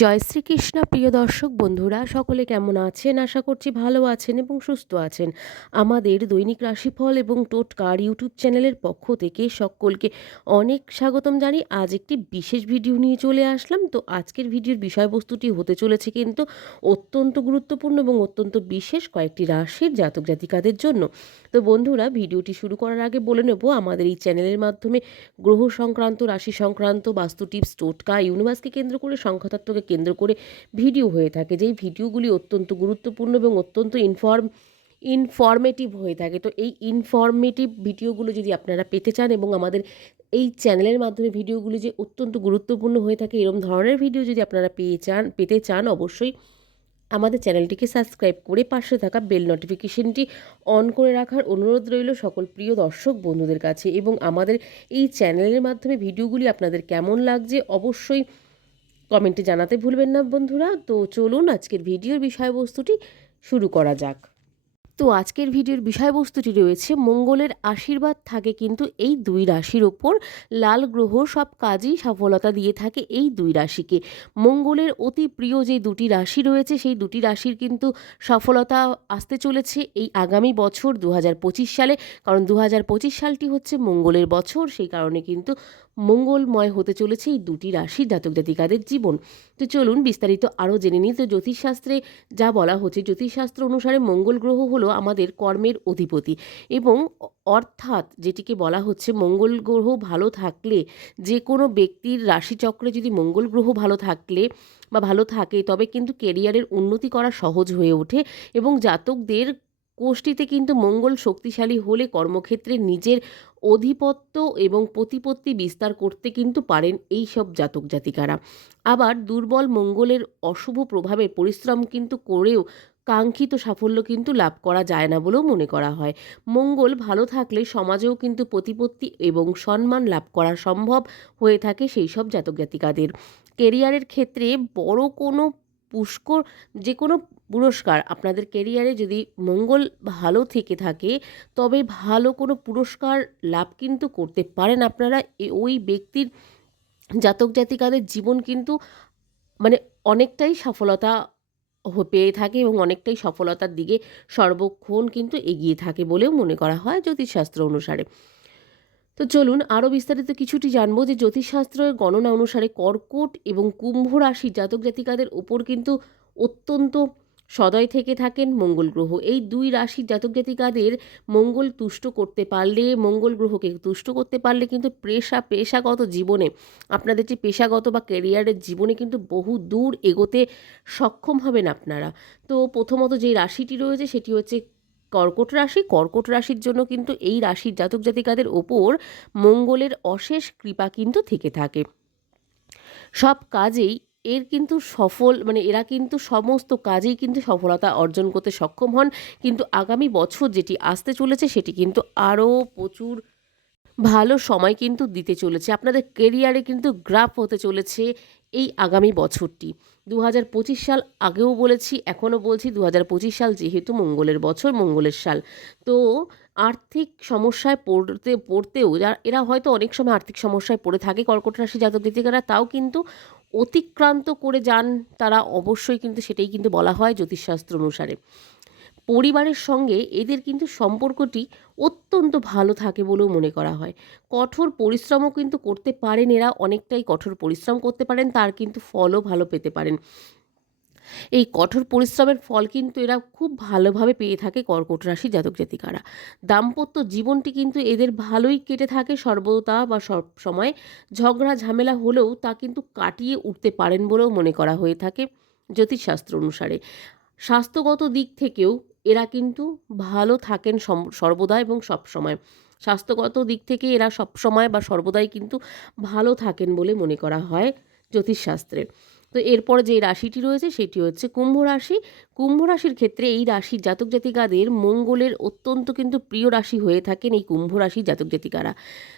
জয় শ্রীকৃষ্ণ, প্রিয় দর্শক বন্ধুরা, সকলে কেমন আছেন? আশা করছি ভালো আছেন এবং সুস্থ আছেন। আমাদের দৈনিক রাশিফল এবং টোটকার ইউটিউব চ্যানেলের পক্ষ থেকে সকলকে অনেক স্বাগতম জানি আজ একটি বিশেষ ভিডিও নিয়ে চলে আসলাম। তো আজকের ভিডিওর বিষয়বস্তুটি হতে চলেছে কিন্তু অত্যন্ত গুরুত্বপূর্ণ এবং অত্যন্ত বিশেষ কয়েকটি রাশির জাতক জাতিকাদের জন্য। তো বন্ধুরা, ভিডিওটি শুরু করার আগে বলে নেব, আমাদের এই চ্যানেলের মাধ্যমে গ্রহ সংক্রান্ত, রাশি সংক্রান্ত, বাস্তু টিপস, টোটকা, ইউনিভার্সকে কেন্দ্র করে, সংখ্যাতত্ত্বকে কেন্দ্র করে ভিডিও হয়ে থাকে। যেই ভিডিওগুলি অত্যন্ত গুরুত্বপূর্ণ এবং অত্যন্ত ইনফর্ম, ইনফর্মেটিভ হয়ে থাকে। তো এই ইনফর্মেটিভ ভিডিওগুলো যদি আপনারা পেতে চান এবং আমাদের এই চ্যানেলের মাধ্যমে ভিডিওগুলি যে অত্যন্ত গুরুত্বপূর্ণ হয়ে থাকে এরকম ধরনের ভিডিও যদি আপনারা পেয়ে চান, পেতে চান, অবশ্যই আমাদের চ্যানেলটিকে সাবস্ক্রাইব করে পাশে থাকা বেল নোটিফিকেশনটি অন করে রাখার অনুরোধ রইল সকল প্রিয় দর্শক বন্ধুদের কাছে। এবং আমাদের এই চ্যানেলের মাধ্যমে ভিডিওগুলি আপনাদের কেমন লাগছে অবশ্যই কমেন্টে জানাতে ভুলবেন না বন্ধুরা। তো চলুন আজকের ভিডিওর বিষয়বস্তুটি শুরু করা যাক। তো আজকের ভিডিওর বিষয়বস্তুটি রয়েছে, মঙ্গলের আশীর্বাদ থাকে কিন্তু এই দুই রাশির ওপর। লাল গ্রহ সব কাজেই সফলতা দিয়ে থাকে এই দুই রাশিকে। মঙ্গলের অতি প্রিয় যে দুটি রাশি রয়েছে, সেই দুটি রাশির কিন্তু সফলতা আসতে চলেছে এই আগামী বছর দু হাজার পঁচিশ সালে। কারণ দু হাজার পঁচিশ সালটি হচ্ছে মঙ্গলের বছর, সেই কারণে কিন্তু মঙ্গলময় হতে চলেছে এই দুটি রাশি জাতক জাতিকাদের জীবন। তো চলুন বিস্তারিত আরও জেনে নিই। তো জ্যোতিষশাস্ত্রে যা বলা হচ্ছে, জ্যোতিষশাস্ত্র অনুসারে মঙ্গল গ্রহ হলো আমাদের কর্মের অধিপতি এবং অর্থাৎ যেটিকে বলা হচ্ছে মঙ্গল গ্রহ ভালো থাকলে যে কোনো ব্যক্তির রাশিচক্রে যদি মঙ্গল গ্রহ ভালো থাকলে বা ভালো থাকে, তবে কিন্তু কেরিয়ারের উন্নতি করা সহজ হয়ে ওঠে এবং জাতকদের কোষ্ঠীতে কিন্তু মঙ্গল শক্তিশালী হলে কর্মক্ষেত্রে নিজের অধিপত্য এবং প্রতিপত্তি বিস্তার করতে কিন্তু পারেন এই সব জাতক জাতিকারা। আবার দুর্বল মঙ্গলের অশুভ প্রভাবে পরিশ্রম কিন্তু করেও কাঙ্ক্ষিত সাফল্য কিন্তু লাভ করা যায় না বলেও মনে করা হয়। মঙ্গল ভালো থাকলে সমাজেও কিন্তু প্রতিপত্তি এবং সম্মান লাভ করা সম্ভব হয়ে থাকে সেই সব জাতক জাতিকাদের। কেরিয়ারের ক্ষেত্রে বড় কোনো পুষ্কর যে কোনো পুরস্কার আপনাদের কেরিয়ারে যদি মঙ্গল ভালো থেকে থাকে, তবে ভালো কোনো পুরস্কার লাভ কিন্তু করতে পারেন আপনারা। ওই ব্যক্তির জাতক জাতিকাদের জীবন কিন্তু মানে অনেকটাই সফলতা পেয়ে থাকে এবং অনেকটাই সফলতার দিকে সর্বক্ষণ কিন্তু এগিয়ে থাকে বলেও মনে করা হয় জ্যোতিষশাস্ত্র অনুসারে। তো চলুন আরও বিস্তারিত কিছুটি জানব যে জ্যোতিষশাস্ত্রের গণনা অনুসারে কর্কট এবং কুম্ভ রাশি জাতক জাতিকাদের ওপর কিন্তু অত্যন্ত সদয় থেকে থাকেন মঙ্গল গ্রহ। এই দুই রাশির জাতক জাতিকাদের মঙ্গল তুষ্ট করতে পারলে, মঙ্গল গ্রহকে তুষ্ট করতে পারলে কিন্তু পেশা, পেশাগত জীবনে, আপনাদের যে পেশাগত বা ক্যারিয়ারের জীবনে কিন্তু বহু দূর এগোতে সক্ষম হবেন আপনারা। তো প্রথমত যে রাশিটি রয়েছে সেটি হচ্ছে কর্কট রাশি। কর্কট রাশির জন্য কিন্তু এই রাশির জাতক জাতিকাদের ওপর মঙ্গলের অশেষ কৃপা কিন্তু থেকে থাকে। সব কাজেই এর কিন্তু সফল মানে এরা কিন্তু সমস্ত কাজেই কিন্তু সফলতা অর্জন করতে সক্ষম হন। কিন্তু আগামী বছর যেটি আসতে চলেছে সেটি কিন্তু আরও প্রচুর ভালো সময় কিন্তু দিতে চলেছে। আপনাদের কেরিয়ারে কিন্তু গ্রাফ হতে চলেছে এই আগামী বছরটি। দু হাজার পঁচিশ সাল আগেও বলেছি, এখনও বলছি দু হাজার পঁচিশ সাল যেহেতু মঙ্গলের বছর, মঙ্গলের সাল। তো আর্থিক সমস্যায় পড়তে, পড়তেও এরা হয়তো অনেক সময় আর্থিক সমস্যায় পড়ে থাকে, কর্কট রাশি জাতক জাতিকারা, তাও কিন্তু অতিক্রান্ত করে যান তারা অবশ্যই কিন্তু সেটাই কিন্তু বলা হয় জ্যোতিষশাস্ত্র অনুসারে। পরিবারের সঙ্গে এদের কিন্তু সম্পর্কটি অত্যন্ত ভালো থাকে বলেও মনে করা হয়। কঠোর পরিশ্রমও কিন্তু করতে পারেন এরা, অনেকটাই কঠোর পরিশ্রম করতে পারেন, তার কিন্তু ফলও ভালো পেতে পারেন। এই কঠোর পরিশ্রমের ফল কিন্তু এরা খুব ভালোভাবে পেয়ে থাকে কর্কট রাশি জাতক জাতিকারা। দাম্পত্য জীবনটি কিন্তু এদের ভালোই কেটে থাকে সর্বদা বা সব সময়। ঝগড়া, ঝামেলা হলেও তা কিন্তু কাটিয়ে উঠতে পারেন বলেও মনে করা হয়ে থাকে জ্যোতিষশাস্ত্র অনুসারে। স্বাস্থ্যগত দিক থেকেও এরা কিন্তু ভালো থাকেন সর্বদা এবং সব সময়। স্বাস্থ্যগত দিক থেকে এরা সবসময় বা সর্বদাই কিন্তু ভালো থাকেন বলে মনে করা হয় জ্যোতিষশাস্ত্রে। তো এরপর যে রাশিটি রয়েছে সেটি হচ্ছে কুম্ভ রাশি। কুম্ভ রাশির ক্ষেত্রে এই রাশির জাতক জাতিকাদের মঙ্গলের অত্যন্ত কিন্তু প্রিয় রাশি হয়ে থাকেন এই কুম্ভ রাশির জাতক জাতিকারা।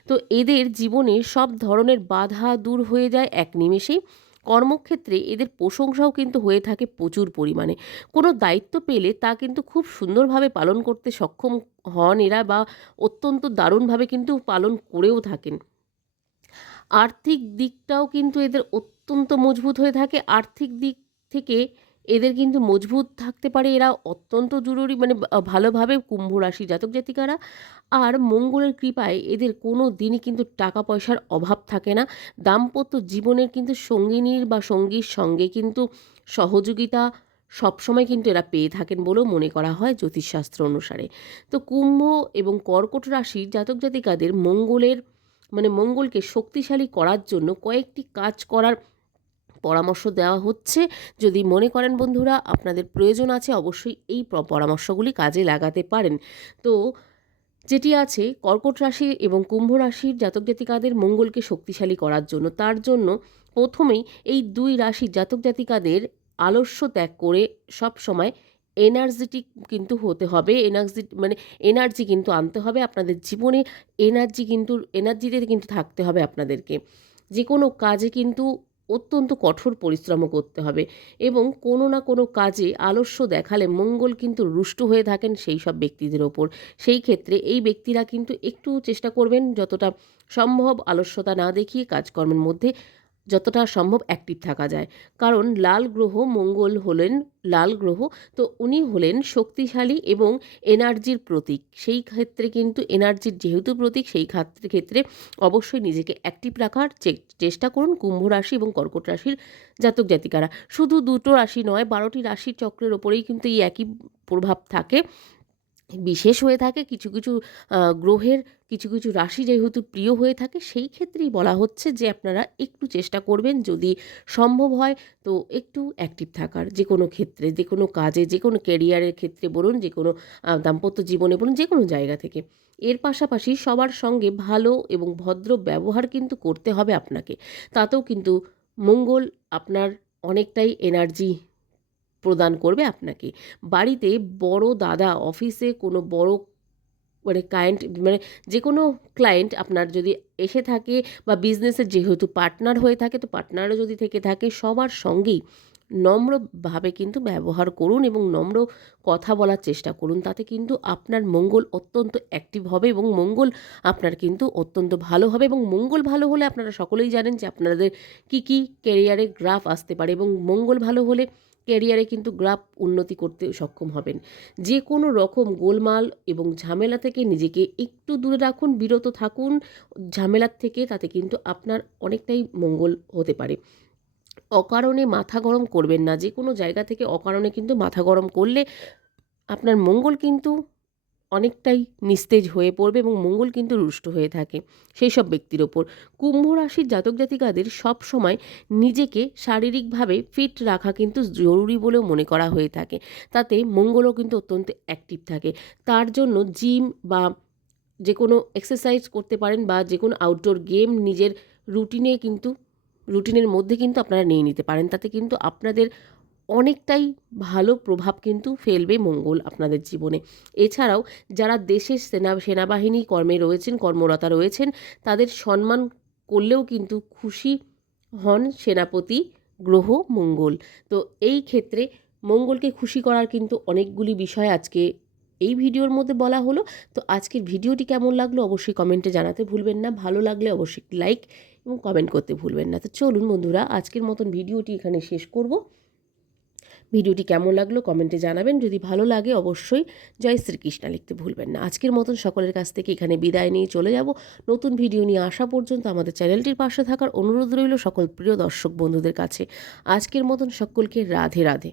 তো এদের জীবনে সব ধরনের বাধা দূর হয়ে যায় এক নিমেষেই কর্মক্ষেত্রে এদের প্রশংসাও কিন্তু হয়ে থাকে প্রচুর পরিমাণে। কোনো দায়িত্ব পেলে তা কিন্তু খুব সুন্দরভাবে পালন করতে সক্ষম হন এরা বা অত্যন্ত দারুণভাবে কিন্তু পালন করেও থাকেন। আর্থিক দিকটাও কিন্তু এদের অত্যন্ত মজবুত হয়ে থাকে। আর্থিক দিক থেকে এদের কিন্তু মজবুত থাকতে পারে। এরা অত্যন্ত জরুরি মানে ভালোভাবে কুম্ভ রাশি জাতক জাতিকারা। আর মঙ্গলের কৃপায় এদের কোনো দিনই কিন্তু টাকা পয়সার অভাব থাকে না। দাম্পত্য জীবনের কিন্তু সঙ্গিনীর বা সঙ্গীর সঙ্গে কিন্তু সহযোগিতা সবসময় কিন্তু এরা পেয়ে থাকেন বলেও মনে করা হয় জ্যোতিষশাস্ত্র অনুসারে। তো কুম্ভ এবং কর্কট রাশির জাতক জাতিকাদের মঙ্গলের মানে মঙ্গলকে শক্তিশালী করার জন্য কয়েকটি কাজ করার পরামর্শ দেওয়া হচ্ছে। যদি মনে করেন বন্ধুরা আপনাদের প্রয়োজন আছে, অবশ্যই এই পরামর্শগুলি কাজে লাগাতে পারেন। তো যেটি আছে, কর্কট রাশি এবং কুম্ভ রাশির জাতক জাতিকাদের মঙ্গলকে শক্তিশালী করার জন্য, তার জন্য প্রথমেই এই দুই রাশির জাতক জাতিকাদের আলস্য ত্যাগ করে সব সময় এনার্জেটিক কিন্তু হতে হবে। এনার্জি মানে এনার্জি কিন্তু আনতে হবে আপনাদের জীবনে, এনার্জি কিন্তু, এনার্জিতে কিন্তু থাকতে হবে আপনাদেরকে। যে কোনো কাজে কিন্তু অত্যন্ত কঠোর পরিশ্রমও করতে হবে এবং কোনো না কোনো কাজে আলস্য দেখালে মঙ্গল কিন্তু রুষ্ট হয়ে থাকেন সেই সব ব্যক্তিদের ওপর। সেই ক্ষেত্রে এই ব্যক্তিরা কিন্তু একটু চেষ্টা করবেন যতটা সম্ভব আলস্যতা না দেখিয়ে কাজকর্মের মধ্যে যতটা সম্ভব অ্যাক্টিভ থাকা যায়। কারণ লাল গ্রহ মঙ্গল হলেন, লাল গ্রহ, তো উনি হলেন শক্তিশালী এবং এনার্জির প্রতীক। সেই ক্ষেত্রে কিন্তু এনার্জির যেহেতু প্রতীক, সেই ক্ষেত্রে ক্ষেত্রে অবশ্যই নিজেকে অ্যাক্টিভ রাখার চেষ্টা করুন কুম্ভ রাশি এবং কর্কট রাশির জাতক জাতিকারা। শুধু দুটো রাশি নয়, বারোটি রাশির চক্রের ওপরেই কিন্তু এই একই প্রভাব থাকে। বিশেষ হয়ে থাকে, কিছু কিছু গ্রহের কিছু কিছু রাশি যেহেতু প্রিয় হয়ে থাকে, সেই ক্ষেত্রেই বলা হচ্ছে যে আপনারা একটু চেষ্টা করবেন যদি সম্ভব হয় তো একটু অ্যাক্টিভ থাকার। যে কোনো ক্ষেত্রে, যে কোনো কাজে, যে কোনো ক্যারিয়ারের ক্ষেত্রে বলুন, যে কোনো দাম্পত্য জীবনে বলুন, যে কোনো জায়গা থেকে। এর পাশাপাশি সবার সঙ্গে ভালো এবং ভদ্র ব্যবহার কিন্তু করতে হবে আপনাকে। তাতেও কিন্তু মঙ্গল আপনার অনেকটাই এনার্জি প্রদান করবে আপনাকে। বাড়িতে বড় দাদা অফিসে কোনো বড় মানে ক্লায়েন্ট মানে যে কোনো ক্লায়েন্ট আপনার যদি এসে থাকে বা বিজনেসের যেহেতু পার্টনার হয়ে থাকে, তো পার্টনারও যদি থেকে থাকে, সবার সঙ্গেই নম্রভাবে কিন্তু ব্যবহার করুন এবং নম্র কথা বলার চেষ্টা করুন। তাতে কিন্তু আপনার মঙ্গল অত্যন্ত অ্যাক্টিভ হবে এবং মঙ্গল আপনার কিন্তু অত্যন্ত ভালো হবে এবং মঙ্গল ভালো হলে আপনারা সকলেই জানেন যে আপনাদের কি কি ক্যারিয়ারে গ্রাফ আসতে পারে এবং মঙ্গল ভালো হলে ক্যারিয়ারে কিন্তু গ্রাফ উন্নতি করতে সক্ষম হবেন। যে কোনো রকম গোলমাল এবং ঝামেলা থেকে নিজেকে একটু দূরে রাখুন, বিরত থাকুন। ঝামেলার থেকে তাতে কিন্তু আপনার অনেকটাই মঙ্গল হতে পারে। অকারণে মাথা গরম করবেন না। যে কোনো জায়গা থেকে অকারণে কিন্তু মাথা গরম করলে আপনার মঙ্গল কিন্তু অনেকটাই নিস্তেজ হয়ে পড়বে এবং মঙ্গল কিন্তু রুষ্ট হয়ে থাকে সেই সব ব্যক্তির ওপর। কুম্ভ রাশির জাতক জাতিকাদের সব সময় নিজেকে শারীরিকভাবে ফিট রাখা কিন্তু জরুরি বলেও মনে করা হয়ে থাকে। তাতে মঙ্গলও কিন্তু অত্যন্ত অ্যাক্টিভ থাকে। তার জন্য জিম বা যে কোনো এক্সারসাইজ করতে পারেন বা যে কোনো আউটডোর গেম নিজের রুটিনে কিন্তু রুটিনের মধ্যে কিন্তু আপনারা নিয়ে নিতে পারেন। তাতে কিন্তু আপনাদের অনেকটাই ভালো প্রভাব কিন্তু ফেলবে মঙ্গল আপনাদের জীবনে। এছাড়াও যারা দেশের সেনা, সেনাবাহিনী কর্মে রয়েছেন, কর্মরতা রয়েছেন, তাদের সম্মান করলেও কিন্তু খুশি হন সেনাপতি গ্রহ মঙ্গল। তো এই ক্ষেত্রে মঙ্গলকে খুশি করার কিন্তু অনেকগুলি বিষয় আজকে এই ভিডিওর মধ্যে বলা হলো। তো আজকের ভিডিওটি কেমন লাগল অবশ্যই কমেন্টে জানাতে ভুলবেন না। ভালো লাগলে অবশ্যই লাইক এবং কমেন্ট করতে ভুলবেন না। তো চলুন বন্ধুরা, আজকের মতন ভিডিওটি এখানে শেষ করব। ভিডিওটি কেমন লাগল কমেন্টে জানাবেন। যদি ভালো লাগে অবশ্যই জয় শ্রীকৃষ্ণ লিখতে ভুলবেন না। আজকের মতন সকলের কাছ থেকে এখানে বিদায় নিয়ে চলে যাব। নতুন ভিডিও নিয়ে আসা পর্যন্ত আমাদের চ্যানেলটির পাশে থাকার অনুরোধ রইল সকল প্রিয় দর্শক বন্ধুদের কাছে। আজকের মতন সকলকে রাধে রাধে।